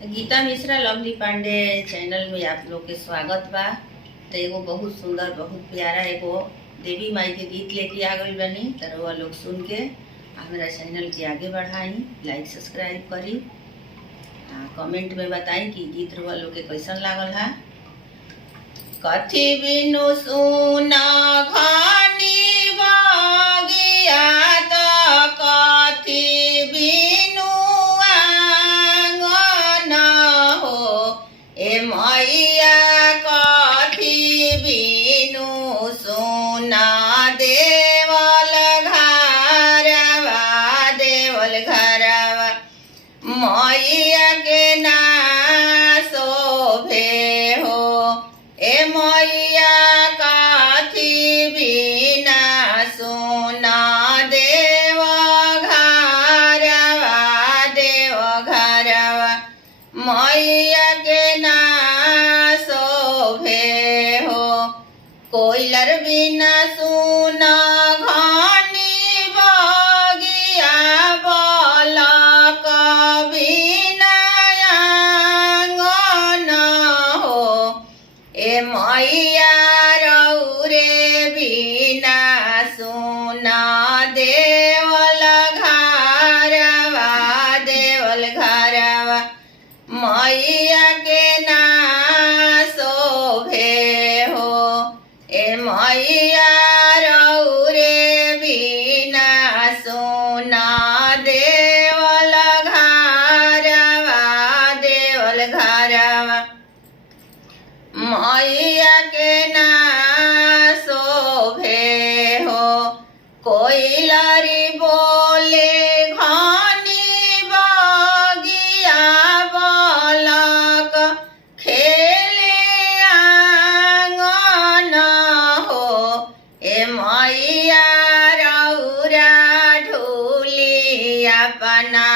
Geeta Mishra lovely Pandey channel में आप लोग के स्वागत बा। तो एगो बहुत सुंदर बहुत प्यारा एगो देवी माई के गीत लेके आ गई बनी। तो लोग सुन के हमारा चैनल के आगे बढ़ाई, लाइक सब्सक्राइब करी, कमेंट में बताई कि गीत रुआ लोग के कैसन लागल है। कथी बिनु सुना घानी बगिया तो कथी बिनु आंगन हो, ए मैया कथी बिनु सुना देवल घरवा मैया के ना शोभे हो, ए मैया काथी बिना सुना देव घरवा मैया के ना शोभे हो। कोयलर बिना सुना घानी बगिया बलक बिना आंगन हो, ए मैया रौरे बिना सुना देवल घरवा मैया के ना शोभे हो, ए मैया रौरे बिना सुना देवल घरवा मैया के ना शोभे हो। कोयलरी बोले घानी बगिया बलक खेले आंगन हो, ए मैया रौरा ढूली अपना